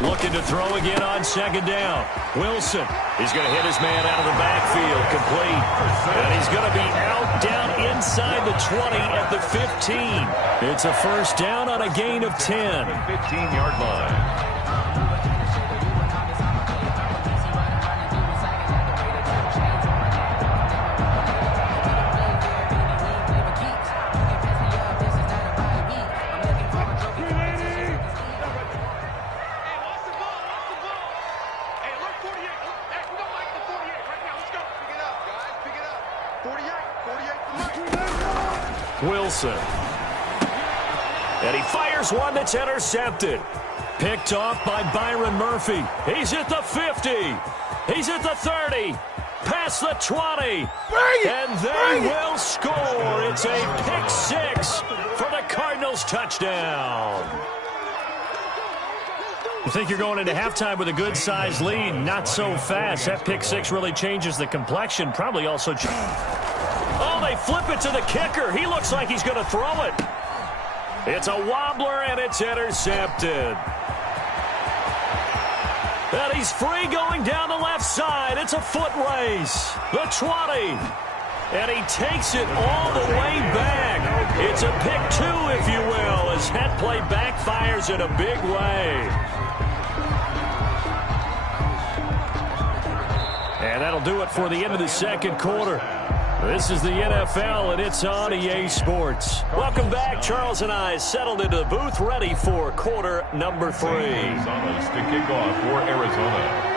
Looking to throw again on second down. Wilson. He's going to hit his man out of the backfield. Complete. And he's going to be out down inside the 20 at the 15. It's a first down on a gain of 10. 15-yard line. Wilson. And he fires one that's intercepted. Picked off by Byron Murphy. He's at the 50. He's at the 30. Past the 20. And they will score. It's a pick six for the Cardinals touchdown. You think you're going into halftime with a good-sized lead. Not so fast. That pick six really changes the complexion. Probably also... Oh, they flip it to the kicker. He looks like he's going to throw it. It's a wobbler, and it's intercepted. And he's free going down the left side. It's a foot race. The 20. And he takes it all the way back. It's a pick two, if you will, as that play backfires in a big way. And that'll do it for the end of the second quarter. This is the NFL, and it's on EA Sports. Welcome back. Charles and I settled into the booth, ready for quarter number 3. Arizona's to kick off for Arizona.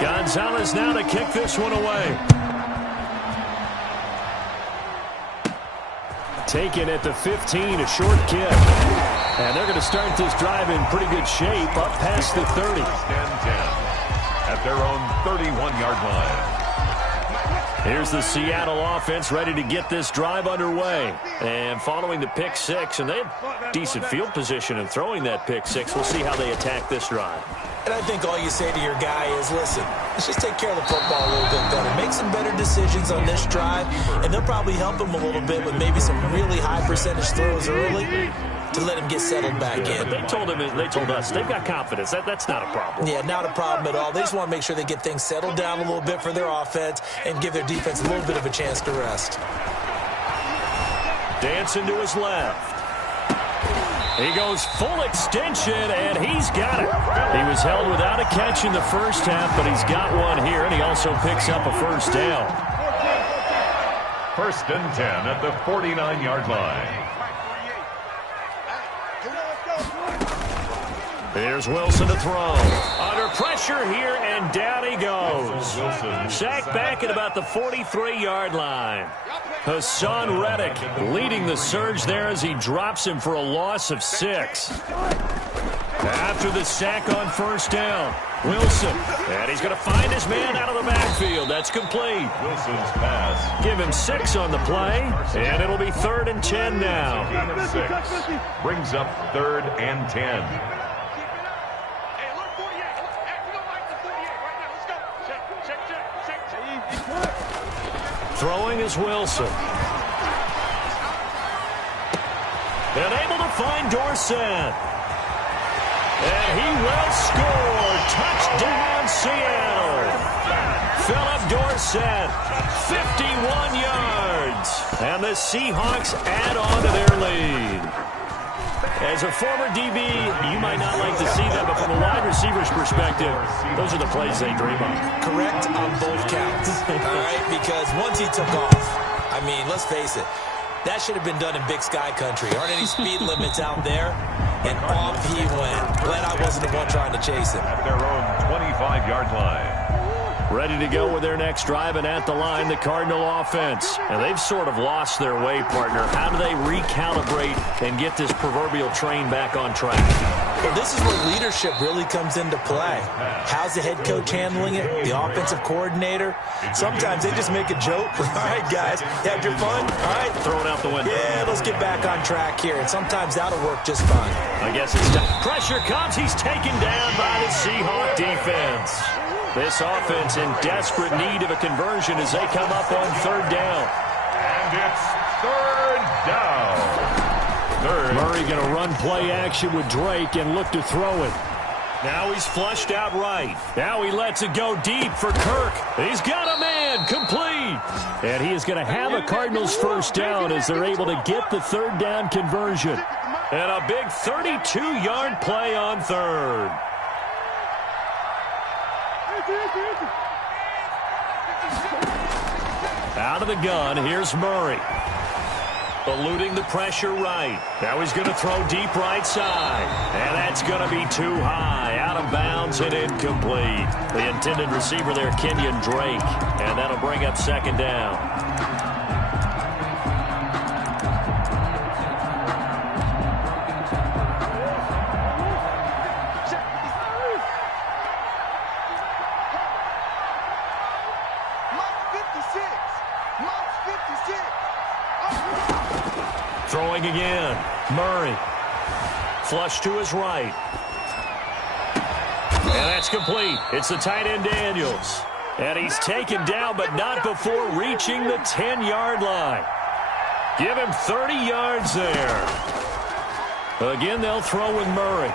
Gonzalez now to kick this one away. Taken at the 15, a short kick. And they're going to start this drive in pretty good shape, up past the 30. 10-10 at their own 31-yard line. Here's the Seattle offense ready to get this drive underway. And following the pick six, and they have decent field position in throwing that pick six. We'll see how they attack this drive. And I think all you say to your guy is, listen, let's just take care of the football a little bit better. Make some better decisions on this drive, and they'll probably help him a little bit with maybe some really high percentage throws early to let him get settled back in. But they told us they've got confidence. That's not a problem. Yeah, not a problem at all. They just want to make sure they get things settled down a little bit for their offense and give their defense a little bit of a chance to rest. Dancing to his left. He goes full extension, and he's got it. He was held without a catch in the first half, but he's got one here, and he also picks up a first down. First and 10 at the 49-yard line. Here's Wilson to throw. Under pressure here, and down he goes. Sacked back at about the 43-yard line. Hassan Reddick leading the surge there as he drops him for a loss of 6. After the sack on first down, Wilson. And he's going to find his man out of the backfield. That's complete. Wilson's pass. Give him 6 on the play, and it'll be 3rd and 10 now. Gain of 6. Brings up 3rd and 10. Throwing is Wilson. And able to find Dorsett. And he will score. Touchdown, Seattle. Philip Dorsett, 51 yards. And the Seahawks add on to their lead. As a former DB, you might not like to see that, but from a wide receiver's perspective, those are the plays they dream of. Correct on both counts. All right, because once he took off, I mean, let's face it, that should have been done in Big Sky Country. Aren't any speed limits out there? And off he went. Glad I wasn't the one trying to chase him. At their own 25-yard line. Ready to go with their next drive, and at the line, the Cardinal offense. And they've sort of lost their way, partner. How do they recalibrate and get this proverbial train back on track? Well, this is where leadership really comes into play. How's the head coach handling it? The offensive coordinator? Sometimes they just make a joke. All right, guys, you had your fun? All right. Throw it out the window. Yeah, let's get back on track here. And sometimes that'll work just fine. I guess it's time. Pressure comes. He's taken down by the Seahawk defense. This offense in desperate need of a conversion as they come up on third down. And it's third down. Murray going to run play action with Drake and look to throw it. Now he's flushed out right. Now he lets it go deep for Kirk. He's got a man complete. And he is going to have a Cardinals first down as they're able to get the third down conversion. And a big 32-yard play on third. Out of the gun, here's Murray. Eluding the pressure right. Now he's going to throw deep right side. And that's going to be too high. Out of bounds and incomplete. The intended receiver there, Kenyon Drake. And that'll bring up second down. Throwing again. Murray. Flush to his right. And that's complete. It's the tight end Daniels. And he's taken down, but not before reaching the 10-yard line. Give him 30 yards there. Again, they'll throw with Murray.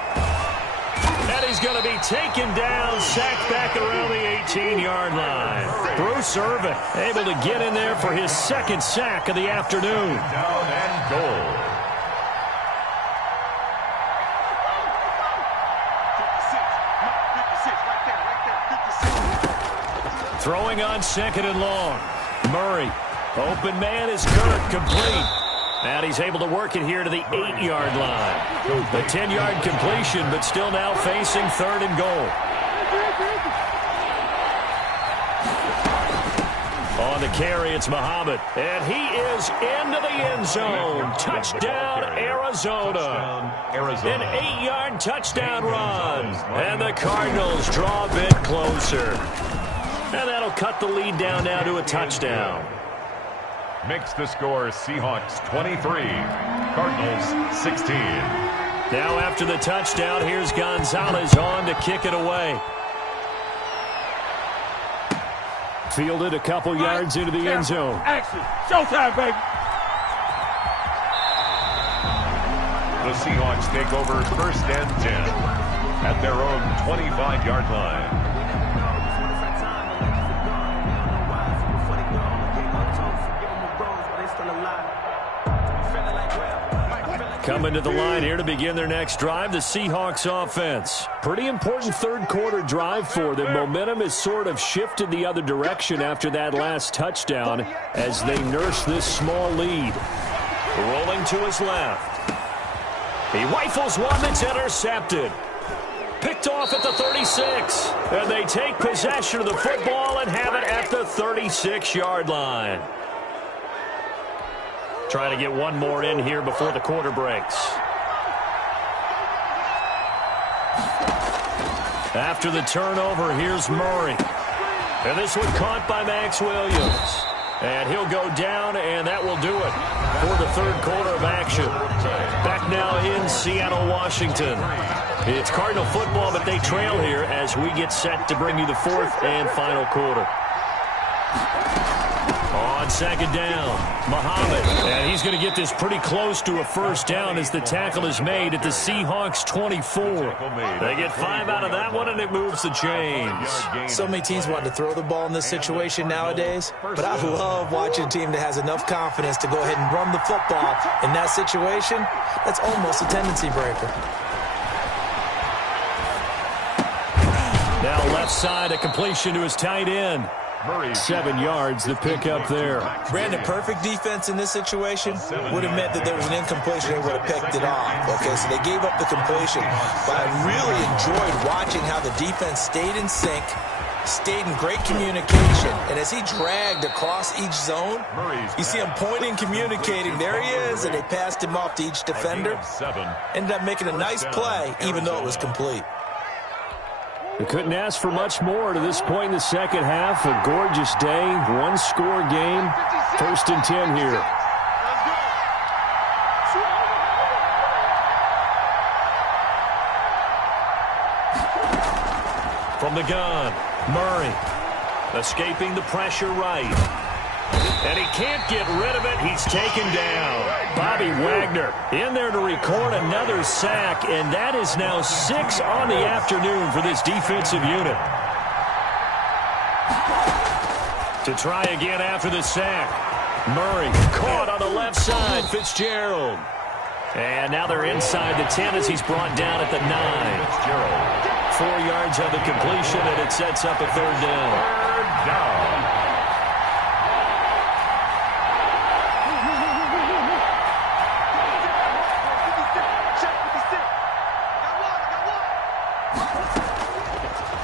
And he's going to be taken down, sacked back around the 18-yard line. Bruce Irvin able to get in there for his second sack of the afternoon. Down and goal. Throwing on second and long. Murray. Open man is Kirk, complete. And he's able to work it here to the 8-yard line. The 10-yard completion, but still now facing third and goal. On the carry, it's Muhammad. And he is into the end zone. Touchdown, Arizona. An 8-yard touchdown run. And the Cardinals draw a bit closer. And that'll cut the lead down now to a touchdown. Makes the score Seahawks 23, Cardinals 16. Now after the touchdown, here's Gonzalez on to kick it away. Fielded a couple yards into the end zone. Action. Showtime, baby. The Seahawks take over first and 10 at their own 25-yard line. Coming to the line here to begin their next drive, the Seahawks offense. Pretty important third quarter drive for them. Momentum has sort of shifted the other direction after that last touchdown as they nurse this small lead. Rolling to his left. He rifles one that's intercepted. Picked off at the 36. And they take possession of the football and have it at the 36-yard line. Trying to get one more in here before the quarter breaks. After the turnover, here's Murray. And this one caught by Max Williams. And he'll go down, and that will do it for the third quarter of action. Back now in Seattle, Washington. It's Cardinal football, but they trail here as we get set to bring you the fourth and final quarter. On second down, Muhammad. And he's going to get this pretty close to a first down as the tackle is made at the Seahawks 24. They get 5 out of that one, and it moves the chains. So many teams want to throw the ball in this situation nowadays, but I love watching a team that has enough confidence to go ahead and run the football. In that situation, that's almost a tendency breaker. Now left side, a completion to his tight end. 7 yards, the pick up there. Brandon, perfect defense in this situation would have meant that there was an incompletion. They would have picked it off. Okay, so they gave up the completion. But I really enjoyed watching how the defense stayed in sync, stayed in great communication. And as he dragged across each zone, you see him pointing, communicating. There he is, and they passed him off to each defender. Ended up making a nice play, even though it was complete. They couldn't ask for much more to this point in the second half. A gorgeous day, one-score game. 1st and 10 here. From the gun, Murray escaping the pressure right. And he can't get rid of it. He's taken down. Bobby Wagner in there to record another sack, and that is now 6 on the afternoon for this defensive unit. To try again after the sack. Murray caught on the left side. Fitzgerald. And now they're inside the 10 as he's brought down at the 9. Fitzgerald. 4 yards on the completion, and it sets up a 3rd down. 3rd down.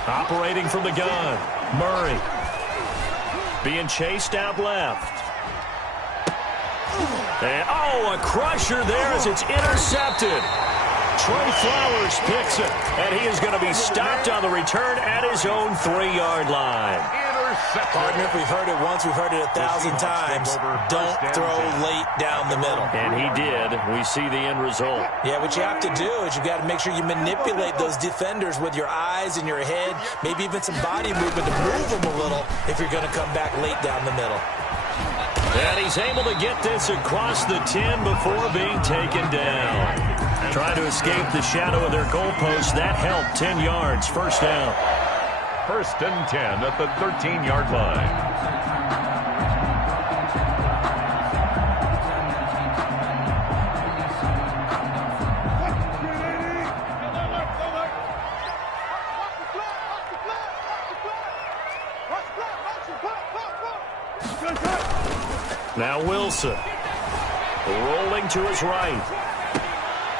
Operating from the gun, Murray. Being chased out left. And, a crusher there as it's intercepted. Trey Flowers picks it, and he is going to be stopped on the return at his own 3-yard line. Partner, we've heard it once, we've heard it 1,000 times. Don't throw late down the middle. And he did. We see the end result. Yeah, what you have to do is you've got to make sure you manipulate those defenders with your eyes and your head, maybe even some body movement to move them a little if you're going to come back late down the middle. And he's able to get this across the 10 before being taken down. Trying to escape the shadow of their goalpost. That helped. 10 yards. 1st down. 1st and 10 at the 13-yard line. Now Wilson. Rolling to his right.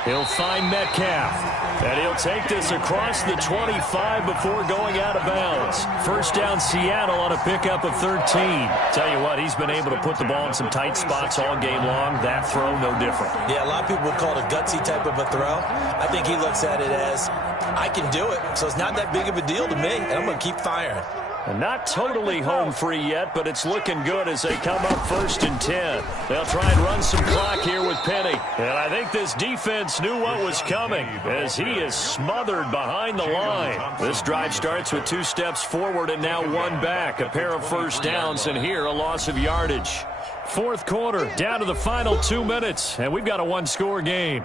He'll find Metcalf. And he'll take this across the 25 before going out of bounds. 1st down Seattle on a pickup of 13. Tell you what, he's been able to put the ball in some tight spots all game long. That throw, no different. Yeah, a lot of people would call it a gutsy type of a throw. I think he looks at it as, I can do it, so it's not that big of a deal to me, and I'm going to keep firing. And not totally home free yet, but it's looking good as they come up 1st and 10. They'll try and run some clock here with Penny. And I think this defense knew what was coming as he is smothered behind the line. This drive starts with 2 steps forward and now 1 back. A pair of 1st downs, and here a loss of yardage. 4th quarter, down to the final 2 minutes, and we've got a 1-score game.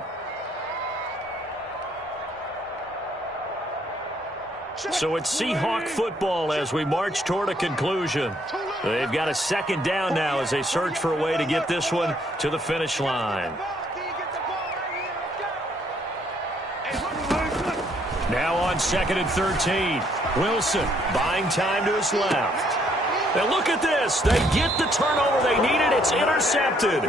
So it's Seahawk football as we march toward a conclusion. They've got a 2nd down now as they search for a way to get this one to the finish line. Now on 2nd and 13. Wilson buying time to his left. And look at this. They get the turnover they needed. It's intercepted.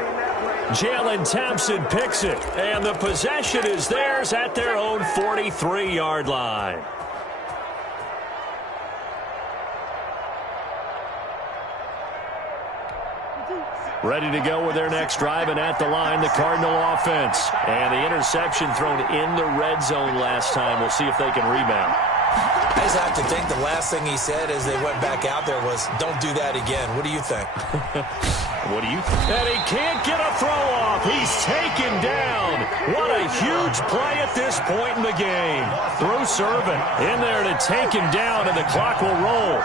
Jalen Thompson picks it. And the possession is theirs at their own 43-yard line. Ready to go with their next drive, and at the line, the Cardinal offense. And the interception thrown in the red zone last time. We'll see if they can rebound. I just have to think the last thing he said as they went back out there was, don't do that again. What do you think? What do you think? And he can't get a throw off. He's taken down. What a huge play at this point in the game. Bruce Irvin in there to take him down, and the clock will roll.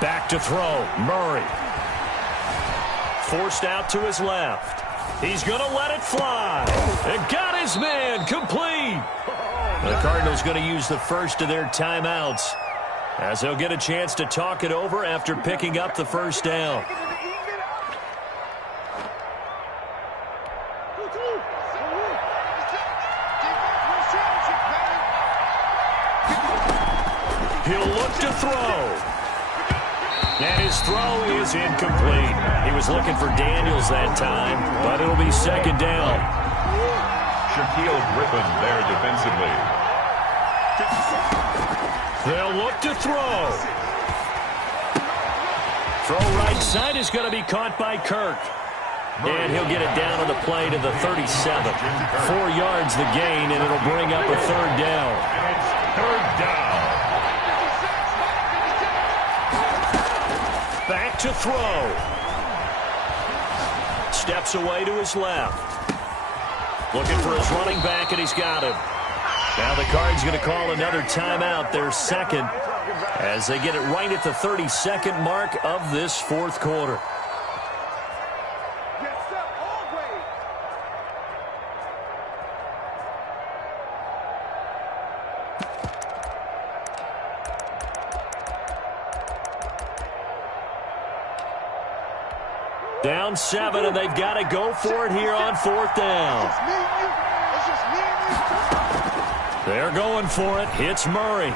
Back to throw. Murray. Forced out to his left. He's going to let it fly. And got his man complete. The Cardinals going to use the first of their timeouts as they'll get a chance to talk it over after picking up the 1st down. He'll look to throw. And his throw is incomplete. He was looking for Daniels that time, but it'll be 2nd down. Shaquille Griffin there defensively. They'll look to throw. Throw right side is going to be caught by Kirk. And he'll get it down on the play to the 37. 4 yards the gain, and it'll bring up a third down. It's third down. Back to throw. Steps away to his left. Looking for his running back, and he's got him. Now the Cards going to call another timeout, their second, as they get it right at the 32nd mark of this fourth quarter. Down 7, and they've got to go for it here on fourth down. They're going for it. It's Murray.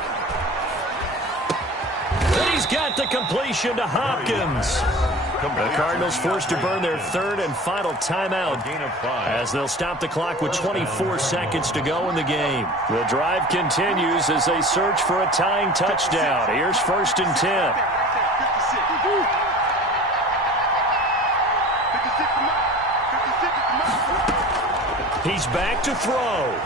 And he's got the completion to Hopkins. The Cardinals forced to burn their third and final timeout as they'll stop the clock with 24 seconds to go in the game. The drive continues as they search for a tying touchdown. Here's 1st and 10. He's back to throw.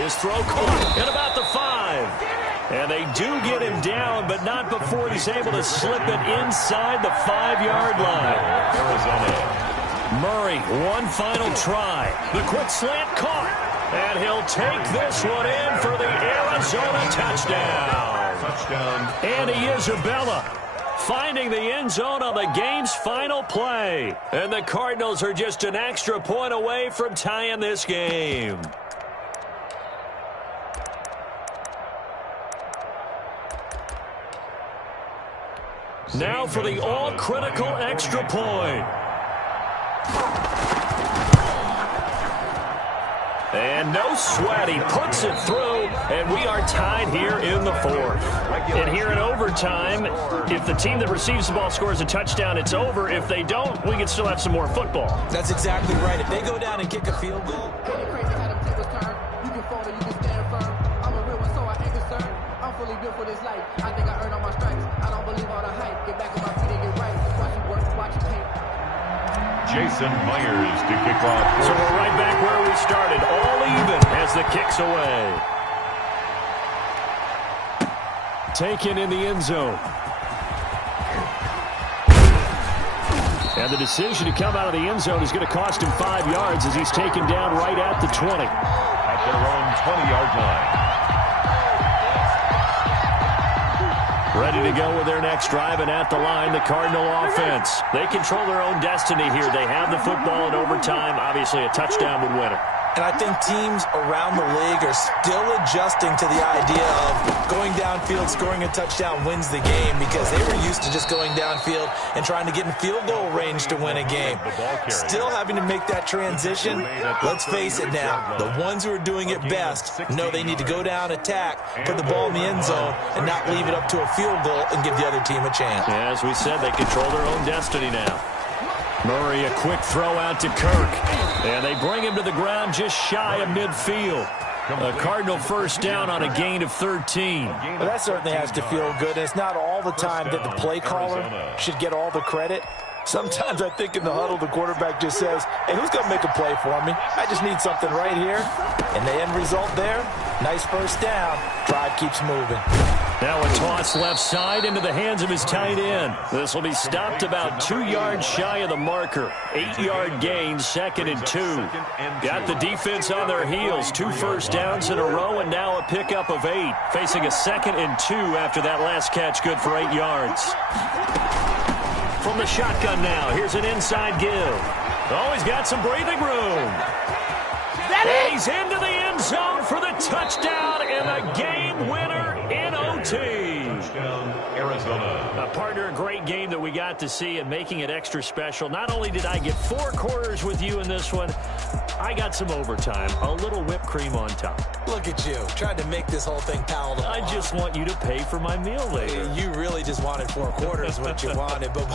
His throw caught at about the 5. And they do get him down, but not before he's able to slip it inside the 5-yard line. Murray, one final try. The quick slant caught. And he'll take this one in for the Arizona touchdown. Andy Isabella finding the end zone on the game's final play. And the Cardinals are just an extra point away from tying this game. Now for the all-critical extra point. And no sweat, he puts it through, and we are tied here in the fourth. And here in overtime, if the team that receives the ball scores a touchdown, it's over. If they don't, we can still have some more football. That's exactly right. If they go down and kick a field goal. I'm fully built for this life. I think I earned all my stripes. I don't believe all the hype. Get back on my feet and get right. Watch you work, watch you paint. Jason Myers to kick off. So we're right back where we started, all even as the kick's away. Taken in the end zone. And the decision to come out of the end zone is going to cost him 5 yards as he's taken down right at the 20. At their own 20-yard line. Ready to go with their next drive, and at the line, the Cardinal offense. They control their own destiny here. They have the football in overtime. Obviously, a touchdown would win it. And I think teams around the league are still adjusting to the idea of going downfield, scoring a touchdown wins the game, because they were used to just going downfield and trying to get in field goal range to win a game. Still having to make that transition. Let's face it now, the ones who are doing it best know they need to go down, attack, put the ball in the end zone, and not leave it up to a field goal and give the other team a chance. Yeah, as we said, they control their own destiny now. Murray, a quick throw out to Kirk. And they bring him to the ground just shy of midfield. A Cardinal first down on a gain of 13. Well, that certainly has to feel good. It's not all the time that the play caller should get all the credit. Sometimes I think in the huddle, the quarterback just says, hey, who's going to make a play for me? I just need something right here. And the end result there, nice first down. Drive keeps moving. Now a toss left side into the hands of his tight end. This will be stopped about 2 yards shy of the marker. 8-yard gain, 2nd and 2. Got the defense on their heels. 2 first downs in a row, and now a pickup of 8. Facing a 2nd and 2 after that last catch, good for 8 yards. From the shotgun now, here's an inside give. Oh, he's got some breathing room. And he's into the end zone for the touchdown and the game winner in OT. Arizona. Partner, a great game that we got to see, and making it extra special. Not only did I get 4 quarters with you in this one, I got some overtime, a little whipped cream on top. Look at you, trying to make this whole thing palatable. I just want you to pay for my meal later. You really just wanted 4 quarters, what you wanted, but